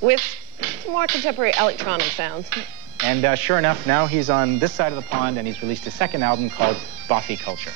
with more contemporary electronic sounds. And sure enough, now he's on this side of the pond, and he's released his second album called Bothy Culture.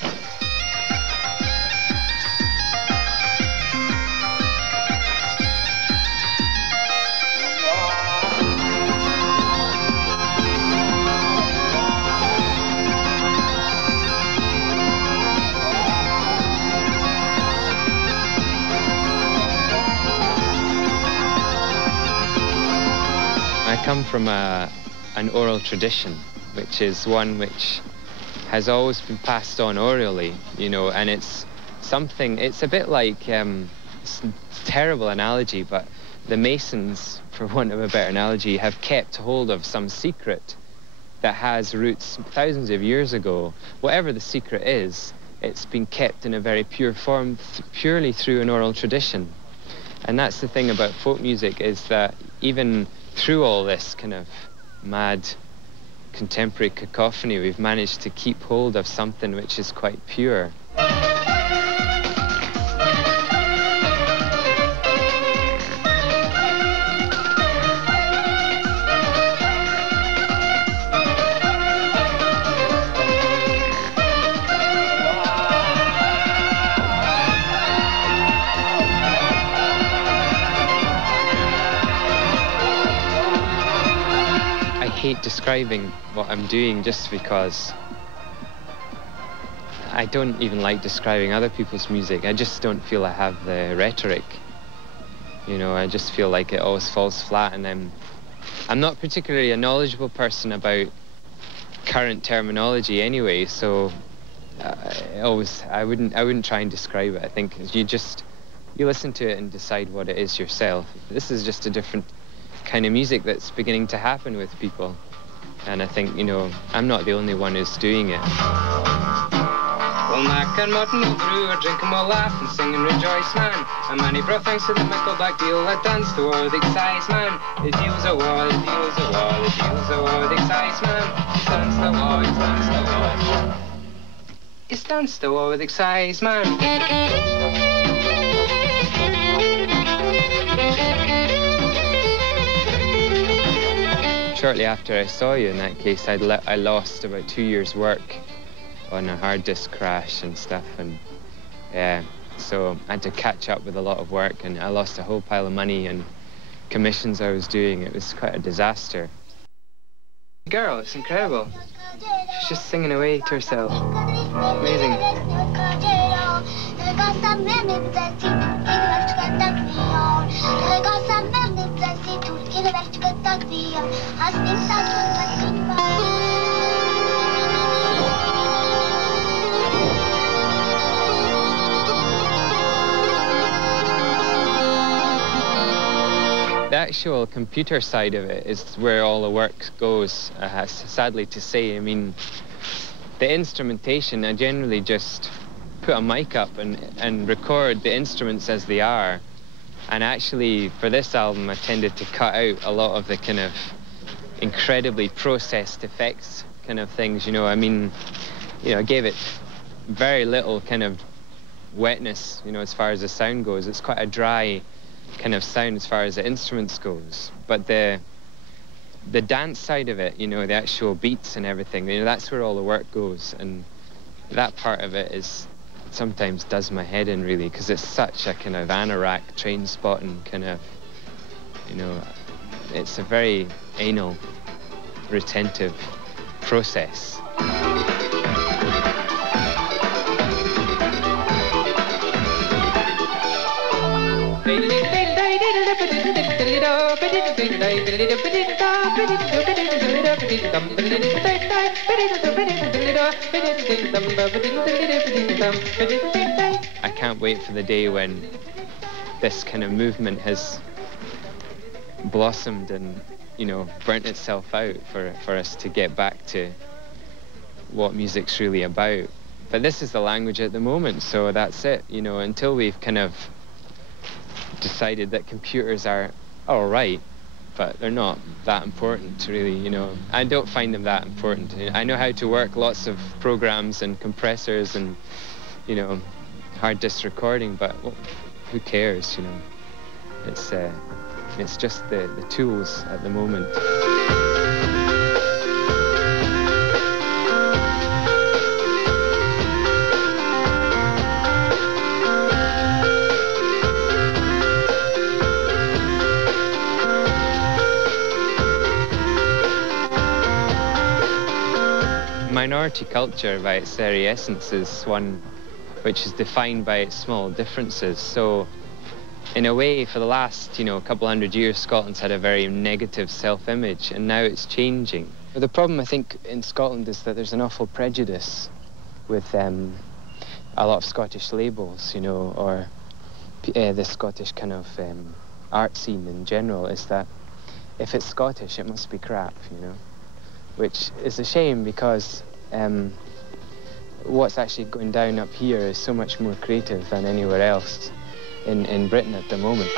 I come from an oral tradition, which is one which has always been passed on orally, you know, and it's something, it's a bit like, it's a terrible analogy, but the Masons, for want of a better analogy, have kept hold of some secret that has roots thousands of years ago. Whatever the secret is, it's been kept in a very pure form, purely through an oral tradition. And that's the thing about folk music, is that even through all this kind of mad contemporary cacophony, we've managed to keep hold of something which is quite pure. I hate describing what I'm doing just because I don't even like describing other people's music. I just don't feel I have the rhetoric. You know, I just feel like it always falls flat, and I'm not particularly a knowledgeable person about current terminology anyway, so I wouldn't try and describe it. I think you listen to it and decide what it is yourself. This is just a different kind of music that's beginning to happen with people, and I think, you know, I'm not the only one who's doing it. We'll knock and mutton, we'll brew, we'll drink and we'll laugh and sing and rejoice, man. And many bro thanks to the mickle black deal that dance to war with excise, man. The deal's a war, the deal's a war, the deal's a war with excise, man. He stands the war, he stands the war. He stands the war with excise, man. Shortly after I saw you, in that case, I lost about 2 years' work on a hard disk crash and stuff, and yeah, so I had to catch up with a lot of work, and I lost a whole pile of money and commissions I was doing. It was quite a disaster. Girl, it's incredible. She's just singing away to herself. Amazing. The actual computer side of it is where all the work goes, sadly to say. I mean, the instrumentation, I generally just put a mic up and record the instruments as they are. And actually, for this album, I tended to cut out a lot of the kind of incredibly processed effects kind of things, you know. I mean, you know, I gave it very little kind of wetness, you know, as far as the sound goes. It's quite a dry kind of sound as far as the instruments goes. But the dance side of it, you know, the actual beats and everything, you know, that's where all the work goes. And that part of it sometimes does my head in, really, because it's such a kind of anorak, train spotting kind of, you know, it's a very anal, retentive process. I can't wait for the day when this kind of movement has blossomed and, you know, burnt itself out for us to get back to what music's really about. But this is the language at the moment, so that's it, you know, until we've kind of decided that computers are all right, but they're not that important, really, you know. I don't find them that important. I know how to work lots of programs and compressors and, you know, hard disk recording, but well, who cares, you know? It's It's just the tools at the moment. Minority culture, by its very essence, is one which is defined by its small differences. So, in a way, for the last, couple hundred years, Scotland's had a very negative self-image, and now it's changing. But the problem, I think, in Scotland is that there's an awful prejudice with a lot of Scottish labels, or the Scottish kind of art scene in general, is that if it's Scottish, it must be crap, which is a shame because what's actually going down up here is so much more creative than anywhere else in Britain at the moment.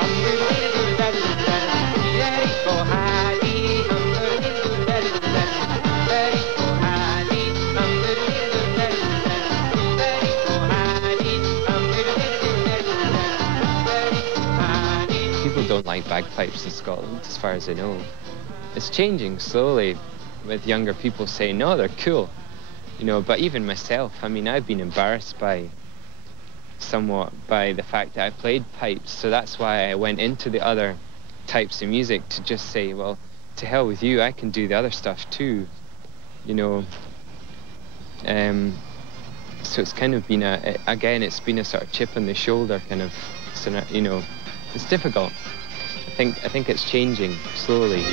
People don't like bagpipes in Scotland, as far as I know. It's changing slowly, with younger people saying, no, they're cool. But even myself, I've been embarrassed somewhat by the fact that I played pipes, so that's why I went into the other types of music, to just say, well, to hell with you, I can do the other stuff too, So it's kind of been it's been a sort of chip on the shoulder kind of, it's difficult. I think it's changing slowly.